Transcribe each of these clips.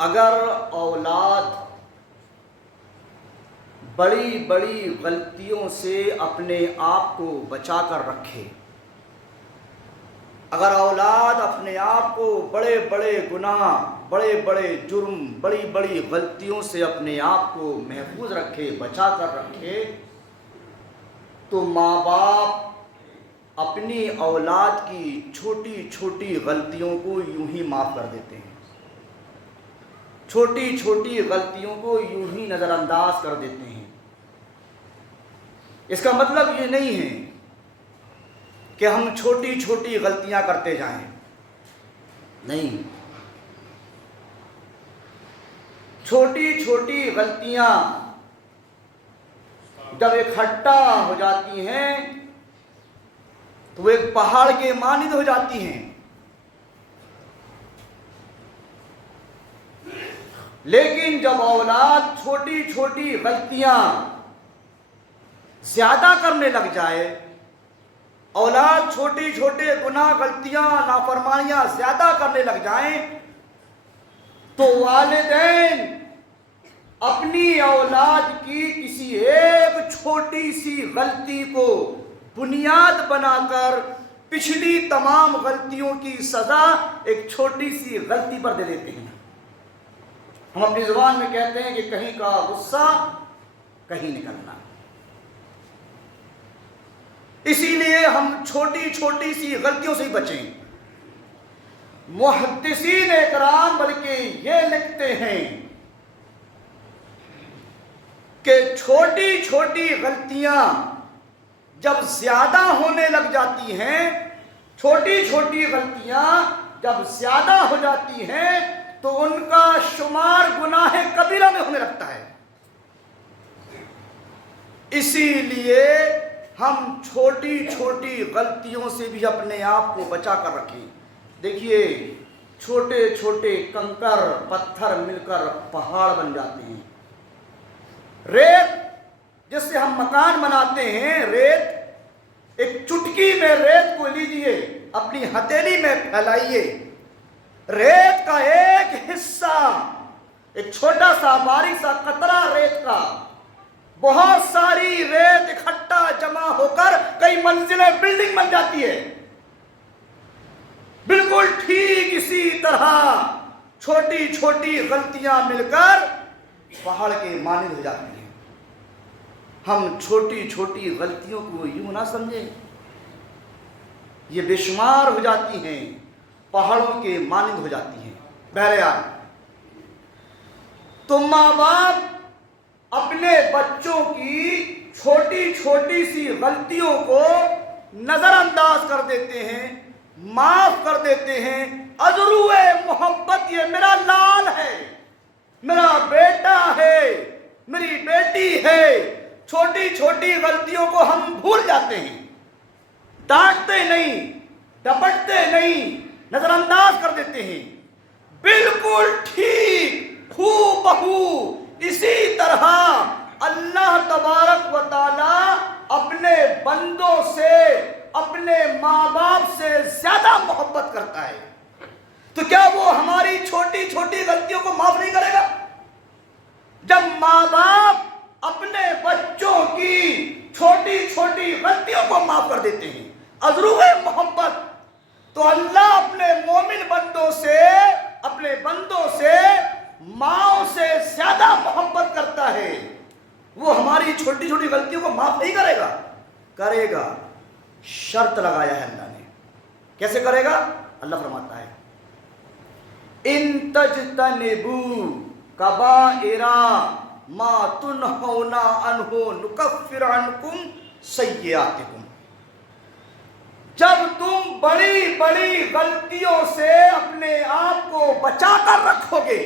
اگر اولاد بڑی بڑی غلطیوں سے اپنے آپ کو بچا کر رکھے، اگر اولاد اپنے آپ کو بڑے بڑے گناہ، بڑے بڑے جرم، بڑی بڑی غلطیوں سے اپنے آپ کو محفوظ رکھے، بچا کر رکھے، تو ماں باپ اپنی اولاد کی چھوٹی چھوٹی غلطیوں کو یوں ہی معاف کر دیتے ہیں، چھوٹی چھوٹی غلطیوں کو یوں ہی نظر انداز کر دیتے ہیں۔ اس کا مطلب یہ نہیں ہے کہ ہم چھوٹی چھوٹی غلطیاں کرتے جائیں، نہیں، چھوٹی چھوٹی غلطیاں جب اکٹھا ہو جاتی ہیں تو وہ ایک پہاڑ کے مانند ہو جاتی ہیں۔ لیکن جب اولاد چھوٹی چھوٹی غلطیاں زیادہ کرنے لگ جائے، اولاد چھوٹی چھوٹے گناہ، غلطیاں، نافرمانیاں زیادہ کرنے لگ جائیں، تو والدین اپنی اولاد کی کسی ایک چھوٹی سی غلطی کو بنیاد بنا کر پچھلی تمام غلطیوں کی سزا ایک چھوٹی سی غلطی پر دے دیتے ہیں۔ ہم اپنی زبان میں کہتے ہیں کہ کہیں کا غصہ کہیں نکلنا۔ اسی لیے ہم چھوٹی چھوٹی سی غلطیوں سے ہی بچیں۔ محدثین اکرام بلکہ یہ لکھتے ہیں کہ چھوٹی چھوٹی غلطیاں جب زیادہ ہونے لگ جاتی ہیں، چھوٹی چھوٹی غلطیاں جب زیادہ ہو جاتی ہیں تو ان کا شمار گناہ کبیرہ میں ہونے لگتا ہے۔ اسی لیے ہم چھوٹی چھوٹی غلطیوں سے بھی اپنے آپ کو بچا کر رکھیں۔ دیکھیے، چھوٹے چھوٹے کنکر پتھر مل کر پہاڑ بن جاتے ہیں۔ ریت جس سے ہم مکان بناتے ہیں، ریت، ایک چٹکی میں ریت کو لیجئے، اپنی ہتھیلی میں پھیلائیے، ریت کا ایک حصہ، ایک چھوٹا سا باریک سا قطرہ ریت کا، بہت ساری ریت اکٹھا جمع ہو کر کئی منزلیں بلڈنگ بن جاتی ہے۔ بالکل ٹھیک اسی طرح چھوٹی چھوٹی غلطیاں مل کر پہاڑ کے مانند ہو جاتی ہیں۔ ہم چھوٹی چھوٹی غلطیوں کو یوں نہ سمجھیں، یہ بے شمار ہو جاتی ہیں، پہاڑوں کے مانند ہو جاتی ہیں۔ بہرحال، تو ماں باپ اپنے بچوں کی چھوٹی چھوٹی سی غلطیوں کو نظر انداز کر دیتے ہیں، معاف کر دیتے ہیں۔ ازرو محبت، یہ میرا لال ہے، میرا بیٹا ہے، میری بیٹی ہے، چھوٹی چھوٹی غلطیوں کو ہم بھول جاتے ہیں، ڈانٹتے نہیں، ڈپٹتے نہیں، نظر انداز کر دیتے ہیں۔ بالکل ٹھیک ہو بہو اسی طرح اللہ تبارک و تعالی اپنے بندوں سے، اپنے ماں باپ سے زیادہ محبت کرتا ہے۔ تو کیا وہ ہماری چھوٹی چھوٹی غلطیوں کو معاف نہیں کرے گا؟ جب ماں باپ اپنے بچوں کی چھوٹی چھوٹی غلطیوں کو معاف کر دیتے ہیں، ازرو محبت، تو اللہ اپنے مومن بندوں سے، اپنے بندوں سے، ماں سے زیادہ محبت کرتا ہے۔ وہ ہماری چھوٹی چھوٹی غلطیوں کو معاف نہیں کرے گا؟ کرے گا، شرط لگایا ہے اللہ نے۔ کیسے کرے گا؟ اللہ فرماتا ہے، ان تجتنبوا کبائر ما تنہون عنہ نکفر عنکم سیئاتکم۔ جب تم بڑی بڑی غلطیوں سے اپنے آپ کو بچا کر رکھو گے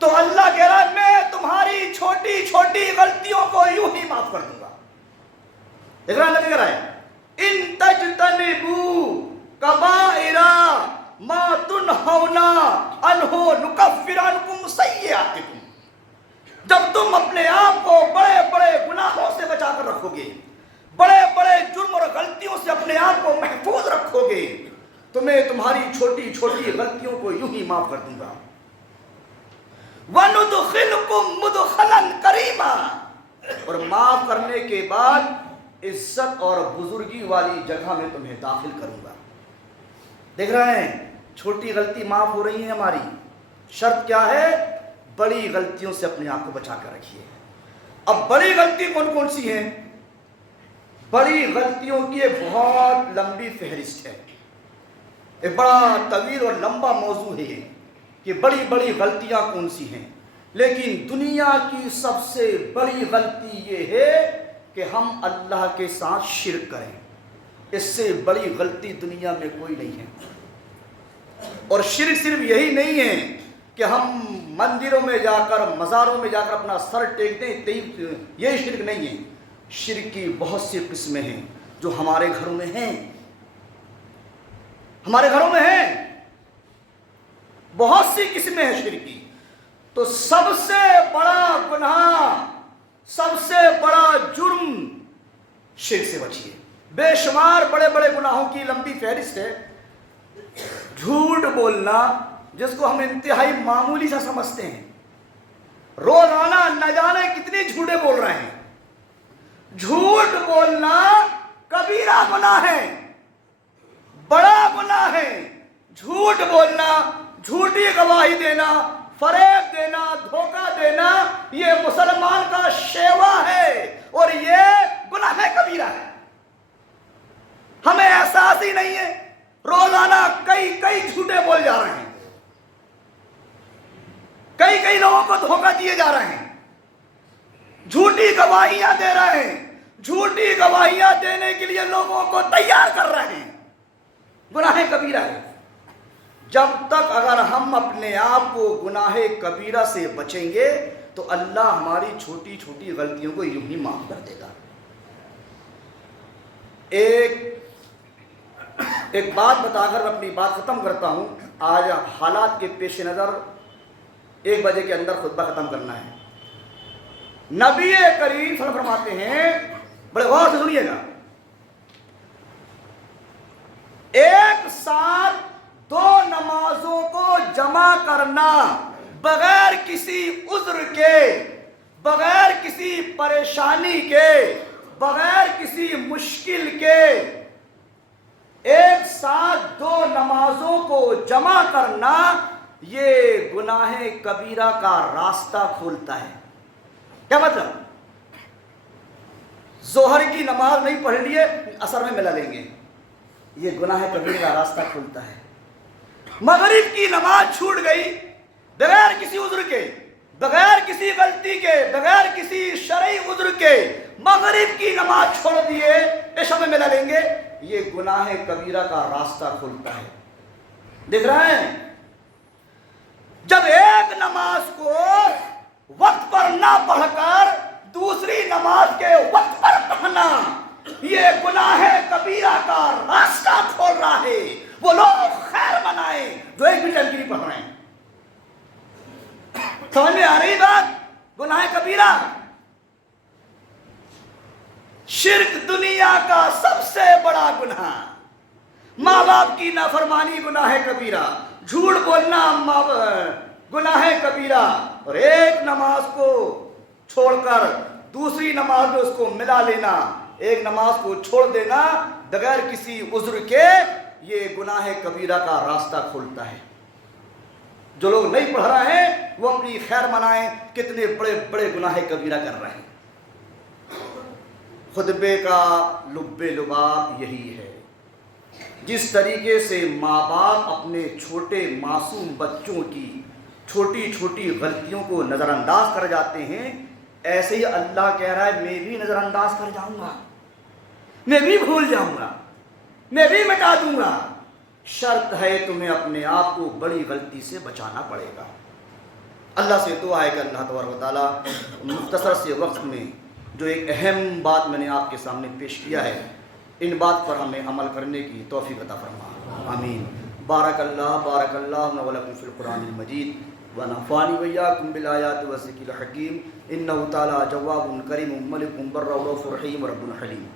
تو اللہ کہہ رہا ہے میں تمہاری چھوٹی چھوٹی غلطیوں کو یوں ہی معاف کر دوں گا۔ دیکھ رہا ہے اللہ کہہ رہا ہے، ان تجتنبوا کبائر ما تنہون عنہ نکفر عنکم سیئاتکم۔ جب تم اپنے آپ کو بڑے بڑے گناہوں سے بچا کر رکھو گے، بڑے بڑے جرم اور غلطیوں سے اپنے آپ کو محفوظ رکھو گے، تو میں تمہاری چھوٹی چھوٹی غلطیوں کو یوں ہی معاف کر دوں گا۔ وَنُدْخِلْكُمْ مُدْخَلًا کریما، اور معاف کرنے کے بعد عزت اور بزرگی والی جگہ میں تمہیں داخل کروں گا۔ دیکھ رہے ہیں چھوٹی غلطی معاف ہو رہی ہے ہماری، شرط کیا ہے؟ بڑی غلطیوں سے اپنے آپ کو بچا کر رکھیے۔ اب بڑی غلطی کون کون سی ہیں؟ بڑی غلطیوں کی ایک بہت لمبی فہرست ہے، ایک بڑا طویل اور لمبا موضوع ہے یہ کہ بڑی بڑی غلطیاں کون سی ہیں، لیکن دنیا کی سب سے بڑی غلطی یہ ہے کہ ہم اللہ کے ساتھ شرک کریں۔ اس سے بڑی غلطی دنیا میں کوئی نہیں ہے۔ اور شرک صرف یہی نہیں ہے کہ ہم مندروں میں جا کر مزاروں میں جا کر اپنا سر ٹیک دیں، یہی شرک نہیں ہے۔ شرک کی بہت سی قسمیں ہیں جو ہمارے گھروں میں ہیں، ہمارے گھروں میں ہیں بہت سی قسمیں ہیں شرک کی۔ تو سب سے بڑا گناہ، سب سے بڑا جرم شرک سے بچیے۔ بے شمار بڑے بڑے گناہوں کی لمبی فہرست ہے۔ جھوٹ بولنا، جس کو ہم انتہائی معمولی سا سمجھتے ہیں، روزانہ نہ جانے کتنے جھوٹے بول رہے ہیں۔ جھوٹ بولنا کبیرہ گناہ ہے، بڑا گناہ ہے۔ جھوٹ بولنا، جھوٹی گواہی دینا، فریب دینا، دھوکہ دینا، یہ مسلمان کا شیوا ہے اور یہ گناہ کبیرہ ہے۔ ہمیں احساس ہی نہیں ہے، روزانہ کئی جھوٹے بول جا رہے ہیں، کئی لوگوں کو دھوکہ دیے جا رہے ہیں، جھوٹی گواہیاں دے رہے ہیں، جھوٹی گواہیاں دینے کے لیے لوگوں کو تیار کر رہے ہیں۔ گناہ کبیرہ ہے۔ جب تک اگر ہم اپنے آپ کو گناہ کبیرہ سے بچیں گے تو اللہ ہماری چھوٹی چھوٹی غلطیوں کو یوں ہی معاف کر دے گا۔ ایک بات بتا کر اپنی بات ختم کرتا ہوں۔ آج حالات کے پیش نظر 1 بجے کے اندر خطبہ ختم کرنا ہے۔ نبی کریم صلی اللہ علیہ وسلم فرماتے ہیں، بڑے غور سے سنیے گا، ایک ساتھ 2 نمازوں کو جمع کرنا بغیر کسی عذر کے، بغیر کسی پریشانی کے، بغیر کسی مشکل کے، ایک ساتھ 2 نمازوں کو جمع کرنا یہ گناہ کبیرہ کا راستہ کھولتا ہے۔ کیا مطلب؟ ظہر کی نماز نہیں پڑھ لیے، عصر میں ملا لیں گے، یہ گناہ کبیرہ کا راستہ کھولتا ہے۔ مغرب کی نماز چھوٹ گئی بغیر کسی عذر کے، بغیر کسی غلطی کے، بغیر کسی شرعی عذر کے، مغرب کی نماز چھوڑ دیے، عشاء میں ملا لیں گے، یہ گناہ کبیرہ کا راستہ کھولتا ہے۔ دیکھ رہے ہیں، جب ایک نماز کو وقت پر نہ پڑھ کر دوسری نماز کے وقت پر پڑھنا، یہ گناہ کبیرہ کا راستہ کھول رہا ہے۔ وہ لوگ خیر منائیں جو 1 بھی ٹائم کی نہیں پڑھ رہے ہیں۔ سمجھ میں آ رہی بات؟ گناہ کبیرہ، شرک دنیا کا سب سے بڑا گناہ، ماں باپ کی نافرمانی گناہ کبیرہ، جھوٹ بولنا گناہ کبیرہ، اور ایک نماز کو چھوڑ کر دوسری نماز میں اس کو ملا لینا، ایک نماز کو چھوڑ دینا بغیر کسی عذر کے، یہ گناہ کبیرہ کا راستہ کھولتا ہے۔ جو لوگ نہیں پڑھ رہے ہیں وہ اپنی خیر منائیں، کتنے بڑے بڑے گناہ کبیرہ کر رہے ہیں۔ خطبے کا لب لباب یہی ہے، جس طریقے سے ماں باپ اپنے چھوٹے معصوم بچوں کی چھوٹی چھوٹی غلطیوں کو نظر انداز کر جاتے ہیں، ایسے ہی اللہ کہہ رہا ہے میں بھی نظر انداز کر جاؤں گا، میں بھی بھول جاؤں گا، میں بھی مٹا دوں گا۔ شرط ہے تمہیں اپنے آپ کو بڑی غلطی سے بچانا پڑے گا۔ اللہ سے دعا ہے کہ اللہ تبارک و تعالیٰ مختصر سے وقت میں جو ایک اہم بات میں نے آپ کے سامنے پیش کیا ہے، ان بات پر ہمیں عمل کرنے کی توفیق عطا فرما، آمین۔ بارک اللہ لنا و لکم فی القرآن المجید ونفعنی وإیاکم بالآیات والذکر الحکیم، انہ تعالی جواب کریم ملک بر رؤوف رحیم رب حلیم۔